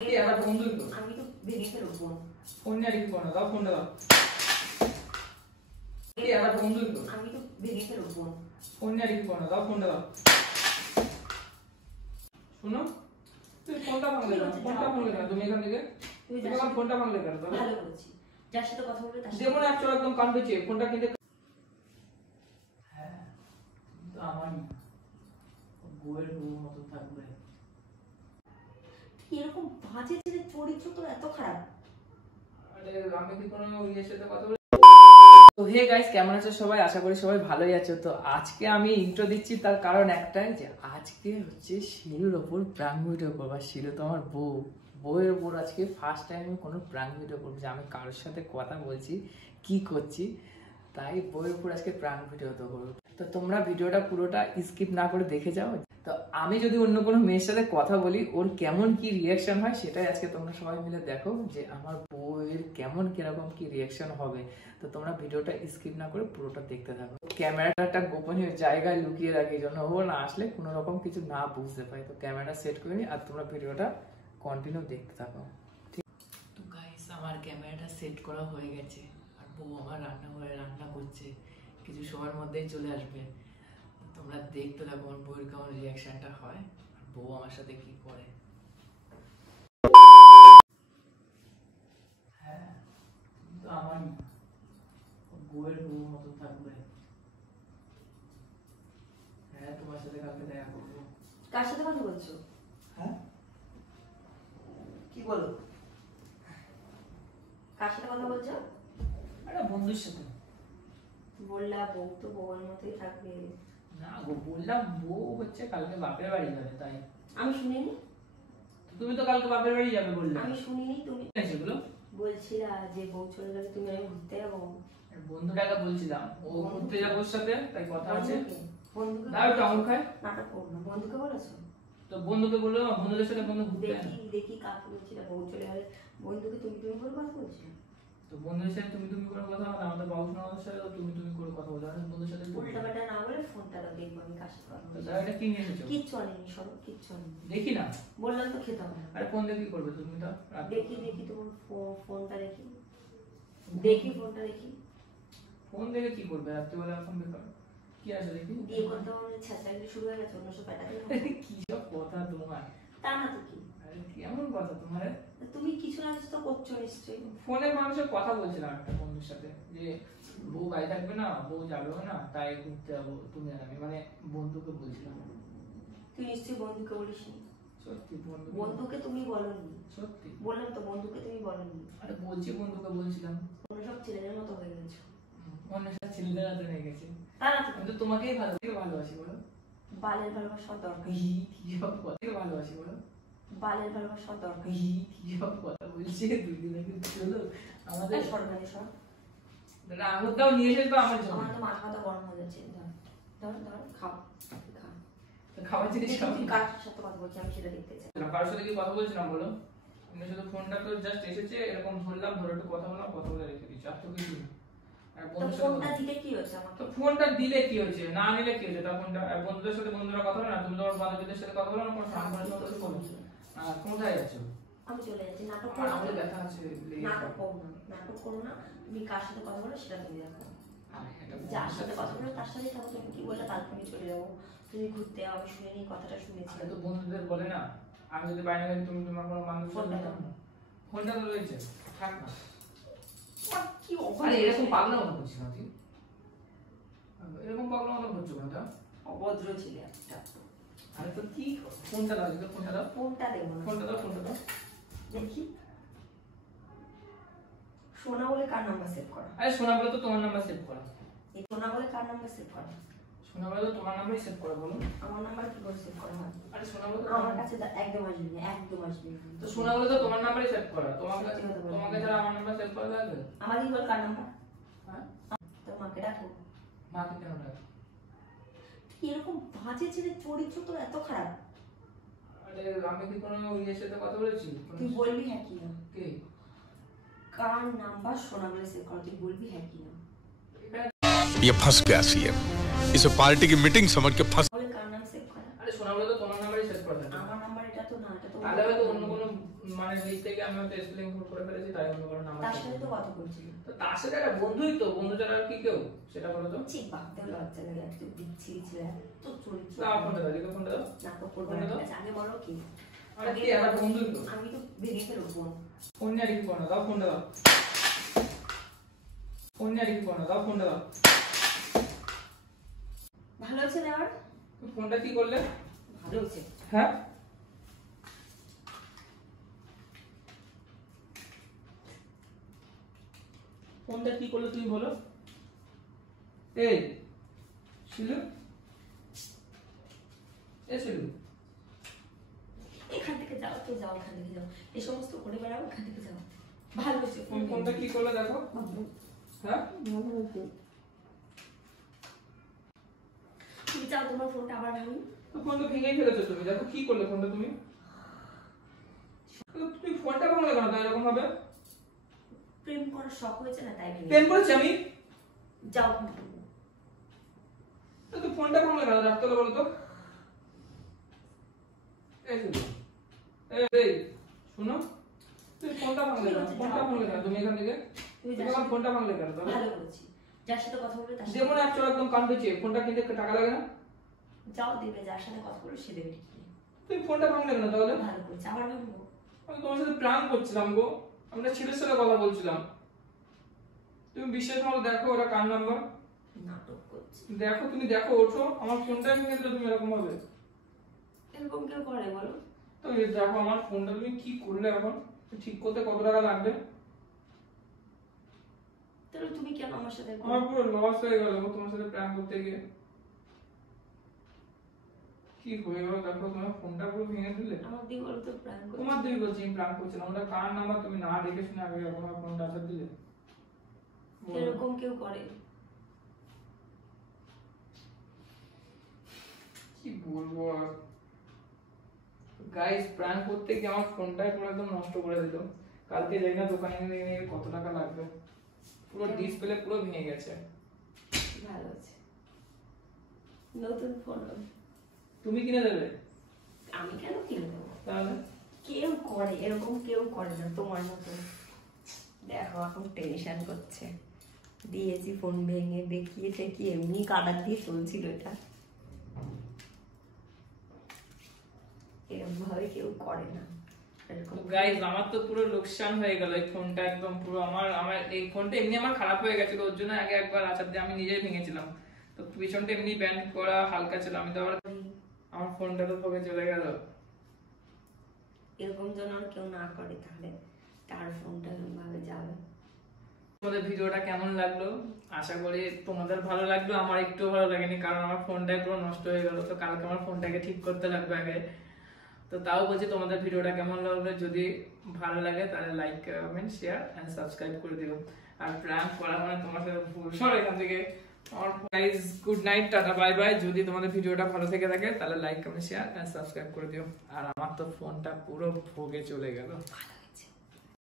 কি একটা বন্ধুই তো আমি তো ভেঙে ফেলবো ফোন নিয়ে রিং করো দাও ফোনটা দাও কি একটা বন্ধুই তো আমি তো ভেঙে ফেলবো ফোন নিয়ে রিং করো দাও ফোনটা দাও শুনো তুই ফোনটা ভাঙলে কেন তুমি এখান থেকে তুমি আমার ফোনটা ভাঙলে কেন ভালো বলছি যার সাথে কথা বলবে তার সাথে যেমন একচুয়ালি একদম কান পেয়েছে ফোনটা কিনতে হ্যাঁ তো আমারই বউয়ের বউ মতো থাকবে এরকম বাজে ছেলে চরিত্র তো এত খারাপ। আরে আমি কি কোনো ইয়ের সাথে কথা বলি? তো হে গাইস, কেমন আছো সবাই? আশা করি সবাই ভালোই আছো। তো আজকে আমি ইন্ট্রো দিচ্ছি তার কারণ একটাই, যে আজকে হচ্ছে শিলুর ওপর প্রাঙ্ক ভিডিও করবো। আর শিলু তো আমার বউয়ের ওপর আজকে ফার্স্ট টাইম আমি কোনো প্রাঙ্ক ভিডিও করবো, যে আমি কারোর সাথে কথা বলছি কি করছি, তাই বউয়ের উপর আজকে প্রাঙ্ক ভিডিও তো করবো। তো তোমরা ভিডিওটা পুরোটা স্কিপ না করে দেখে যাও। তো আমি যদি অন্য কোনো মেয়ের সাথে কথা বলি ওর কেমন কি রিয়াকশন হয় সেটাই আজকে তোমরা সবাই মিলে দেখো, যে আমার বউয়ের কেমন কিরকম কি রিয়াকশন হবে। তো তোমরা ভিডিওটা স্কিপ না করে পুরোটা দেখতে থাকো। ক্যামেরাটা একটা গোপনীয় জায়গায় লুকিয়ে রাখি, জন্য ও না আসলে কোনো রকম কিছু না বুঝতে পাই। তো ক্যামেরাটা সেট করে নি, আর তোমরা ভিডিওটা কন্টিনিউ দেখতে থাকো। তো গাইস, আমার ক্যামেরাটা সেট করা হয়ে গেছে, আর বউ আমার রান্নাঘরে রান্না করছে, কিছু সময়ের মধ্যেই চলে আসবে। তোমরা দেখতে থাকো আমার বউয়ের কেমন রিয়াকশনটা হয়, আর বউ আমার সাথে কি করে। হ্যাঁ তো আমার বউয়ের বউ মতো থাকবে। হ্যাঁ তোমার সাথে কালকে দেখা করবো। কার সাথে কথা বলছো? হ্যাঁ কি বলো? কার সাথে কথা বলছো? আরে বন্ধুর সাথে। বললা বউ তো বউয়ের মতোই থাকবে। না গো, বললাম বউ হচ্ছে কালকে বাপের বাড়ি যাবে, তাই। আমি শুনিনি। তুমি তো কালকে বাপের বাড়ি যাবে বললে। আমি শুনিনি। তুমি সেগুলো বলছিলা যে বউ চলে যাবে, তুমি আমি ঘুরতে যাবো। বন্ধুটাকে বলছিলাম ও ঘুরতে যাবো ওর সাথে, তাই কথা আছে। বন্ধুকে দাও একটু আঙুল খায়। নাটক করো না। বন্ধুকে বলেছো? তো বন্ধুকে বললো, বন্ধুদের সাথে বন্ধু ঘুরতে যায় না। দেখি কাকে বলছিলা বউ চলে গেলে বন্ধুকে তুমি করে কথা বলছিলে। তো বন্ধুদের সাথে তুমি করে কথা বলো, আমাদের বাবুসোনার সাথে তো তুমি করে কথা বলো। আর বন্ধুদের সাথে উল্টাপাল্টা না বলে ফোনটা দাও, দেখবো আমি কার সাথে কথা তো বলছি। এটা কি নিয়ে এসেছো? কিচ্ছু আনিনি, সব কিচ্ছু আনিনি। দেখি না। বললাম তো খেতে হবে। আরে ফোন দিয়ে কি করবে তুমি? তো দেখি তোমার ফোনটা দেখি ফোনটা দেখি। ফোন দেখে কি করবে রাত্রিবেলা? এখন বেকার কি আছে দেখি। বিয়ে করতে আমার ছেঁচড়াগিরি শুরু হয়ে গেছে, অন্য সব প্যাটাতে কি সব কথা তোমার? তা না তো কি? আরে কেমন কথা তোমার? তুমি কিছু না কিছু তো করছো নিশ্চয়ই। ফোনে মানুষের কথা বলছিলাম একটা বন্ধুর সাথে, যে বউ বাড়ি থাকবে না, বউ যাবেও না, তাই ঘুরতে যাবো তুমি আর আমি, মানে বন্ধুকে বলছিলাম। তুই নিশ্চয়ই বন্ধুকে বলিসনি। সত্যি বন্ধুকে তুমি বলনি। সত্যি বললাম তো বন্ধুকে তুমি বলনি। আরে বলছি বন্ধুকে বলছিলাম। অন্য সব ছেলেদের মতো হয়ে গেছো। অন্য সব ছেলেদের হাতে হয়ে গেছে। তা না আমি তো তোমাকেই ভালোবাসি বলো। বালের ভালোবাসার দরকার। কি সব কথা ভালোবাসি বলো। বালের ভালোবাসার দরকার। কি সব কথা বলছে? দুই দিন আগে চলো আমাদের সরকারি সব আমুদাও নিয়ে এসে তো আমার জন্য। আমার তো মাথা ব্যথা গরম হয়ে যাচ্ছে। ধর খাও। খাবার জিনিস কার সাথে কথা বলছি আমি সেটা দেখতে চাই। কারোর সাথে কি কথা বলছিলাম বলো? আমি শুধু ফোনটা তো জাস্ট এসেছে, এরকম ধরলাম, ধরে একটু কথা বললাম, কথা বলে রেখে দিচ্ছি, আর তো কিছু না। আর ফোনটা দিলে কি হচ্ছে? আমার তো ফোনটা দিলে কি হচ্ছে, না নিলে কি হচ্ছে? তখন বন্ধুদের সাথে বন্ধুরা কথা বলে না, তুমি তোমার বান্ধবীদের সাথে কথা বলো না, কোনো সামনে কোথায় যাচ্ছো? আমি চলে যাচ্ছি। নাটক আমার আমাদের ব্যথা আছে। নাটক করো না। তুমি কার সাথে কথা বলো সেটা তুমি দেখো। যার সাথে কথা বলো তার সাথেই থাকো। তুমি কি বললে কালকে আমি চলে যাবো, তুমি ঘুরতে যাও, আমি শুনিনি, কথাটা শুনেছি। তো বন্ধুদের বলে না, আমি যদি বাইরে যাই তুমি তোমার কোনো বান্ধব ফোনটা তো রয়েছে, থাক না। কি আরে এরকম পাগলা মতো করছিস না তুই? এরকম পাগলা মতো করছো কেন? অভদ্র ছেলে একটা। আরে তো কি ফোনটা দাও, ফোনটা দাও। ফোনটা দেবো না। ফোনটা দাও। দেখি সোনা বলে কার নাম্বার সেভ করা? আরে সোনা বলে তো তোমার নাম্বার সেভ করা। এই সোনা বলে কার নাম্বার সেভ করা? সোনা বলে তো তোমার নাম্বারই সেভ করা। বলো আমার নাম্বার কি করে সেভ করা হয়? আরে সোনা বলে আমার কাছে একদম আসবে না, একদম আসবে না। তো সোনা বলে তো তোমার নাম্বারই সেভ করা। তোমাকে ছাড়া আমার নাম্বার সেভ করা লাগবে? আমারই বল কার নাম্বার? হ্যাঁ তোর মাকে ডাকো। মাকে কেন ডাকো? এরকম বাজে ছেলে চরিত্র তো এত খারাপ। আরে আমি কি কোনো ইয়ের সাথে কথা বলেছি? তুই বলবি হ্যাঁ কি না? কে? কার নাম্বার সোনা বলে সেভ করা? তুই বলবি হ্যাঁ কি না? ये फंस गया सीएम, इसे पार्टी की मीटिंग समझ के फंस। বলে কার নাম সেভ করা? আরে সোনা বলে তো তোমার নাম্বারই সেভ করা থাকে। আমার নাম্বার এটা তো না, এটা তো তাহলে হয়তো অন্য কোনো মানে লিখতে গিয়ে আমি হয়তো স্পেলিং ভুল করে ফেলেছি, তাই মনে করো নাম্বার। তার সাথে তো কথা বলছি। তো তার সাথে একটা বন্ধুই তো, বন্ধু ছাড়া আর কি কেউ, সেটা বলো তো। ঠিক ভাবতে লজ্জা লাগে, একটু বিচ্ছিরি ছিল তো চরিত্র। দাও ফোনটা দাও, লিখো ফোনটা দাও। নাটক করবো না, ঠিক আছে? আগে বলো কি? আরে কি একটা বন্ধুই তো। আমি তো ভেঙে ফেলবো। ফোন নিয়ে লিখো না, দাও ফোনটা দাও। ফোন নিয়ে লিখো না, দাও ফোনটা দাও। ভালো হচ্ছে না আর? ফোনটা কি করলে? ভালো হচ্ছে। হ্যাঁ ফোনটা কি করলে তুমি বলো। এই শিলু, শিলু এখান থেকে যাও তো, যাও এখান থেকে যাও, এই সমস্ত করে বেড়াও, এখান থেকে যাও। ভালো হচ্ছে। ফোনটা কি করলে দেখো। হ্যাঁ ভালো হচ্ছে। তুমি চাও তোমার ফোনটা আবার ভাঙি? ফোনটা ভেঙে ফেলেছো তুমি, দেখো কি করলে ফোনটা তুমি। তুমি ফোনটা ভাঙলে কেন তাই এরকম হবে? প্রেম করার শখ হয়েছে না তাই ভেঙে। প্রেম করেছি আমি? যাও। তো ফোনটা ভাঙলে কেন, রাখতে হলো বলো তো। এই শোনো, তুমি ফোনটা ভাঙলে কেন? ফোনটা ভাঙলে কেন তুমি এখান থেকে? তুমি আমার ফোনটা ভাঙলে কেন? ভালো করেছি। যার সাথে কথা বলবে তার সাথে যেমন একচুয়াল একদম কান পেয়েছে, ফোনটা কিনতে টাকা লাগে না? যাও, দেবে। যার সাথে কথা বলবে সে দেবে। তুমি ফোনটা ভাঙলে কেন তাহলে? ভালো করেছি। আবার ভাঙবো? আমি তোমার সাথে প্রাণ করছিলাম গো, আমরা ছেলের সাথে কথা বলছিলাম। তুমি বিশ্বাস করো, দেখো ওরা কার নাম্বার। নাটক করছি। দেখো, তুমি দেখো, ওঠো, আমার ফোনটা ভেঙে দিলে তুমি এরকম হবে? এরকম কেউ করে বলো? তো এই দেখো আমার ফোনটা তুমি কি করলে এখন, ঠিক করতে কত টাকা লাগবে? তাহলে তুমি কেন আমার সাথে? আমার পুরো লস হয়ে গেল তোমার সাথে প্র্যাঙ্ক করতে গিয়ে। কি হয়ে গেল দেখো, তোমার ফোনটা পুরো ভেঙে দিলে। আমার দিয়ে বলো তো প্র্যাঙ্ক করছি। তোমার দিকে বলছি আমি প্র্যাঙ্ক করছিলাম, ওটা কার নাম্বার তুমি না দেখে শুনে আগে আমার ফোনটা আসা দিলে। এরকম কেউ করে? কি বলবো আর। গাইস, প্র্যাঙ্ক করতে গিয়ে আমার ফোনটাই পুরো একদম নষ্ট করে দিল। কালকে যাই না দোকানে নিয়ে কত টাকা লাগবে, পুরো ডিসপ্লে পুরো ভেঙে গেছে। ভালো আছে। নতুন ফোন তুমি কিনে দেবে? আমি কেন কিনে দেবো? তাহলে কেউ করে এরকম, কেউ করে না তোমার মতো। দেখো এখন টেনশন করছে, দিয়েছি ফোন ভেঙে, দেখিয়েছে কি এমনি কাদার দিয়ে চলছিল এটা। এরকম ভাবে কেউ করে না। গাইস, আমার তো পুরো লোকসান হয়ে গেল। এই ফোনটা একদম পুরো আমার এই ফোনটা এমনি আমার খারাপ হয়ে গেছিল, ওর জন্য আগে একবার আচার দিয়ে আমি নিজেই ভেঙেছিলাম। তো পিছনটা এমনি ব্যান্ড করা হালকা ছিল, আমি তো আবার আমার ফোনটা তো পকে চলে গেল। এরকম যেন আর কেউ না করে, তাহলে তার ফোনটা ভাবে যাবে। তোমাদের ভিডিওটা কেমন লাগলো? আশা করি তোমাদের ভালো লাগলো। আমার একটু ভালো লাগেনি, কারণ আমার ফোনটাই পুরো নষ্ট হয়ে গেল। তো কালকে আমার ফোনটাকে ঠিক করতে লাগবে আগে। তো তাও বলছি তোমাদের ভিডিওটা কেমন লাগলো, যদি ভালো লাগে তাহলে like, comment, share and subscribe করে দিও। আর প্র্যাঙ্ক করা মানে তোমার সাথে ভুল, সরো এখান থেকে। আমার guys, good night, tata, bye bye. যদি তোমাদের ভিডিওটা ভালো থেকে থাকে তাহলে like, comment, share and subscribe করে দিও। আর আমার তো ফোনটা পুরো ভোগে চলে গেল।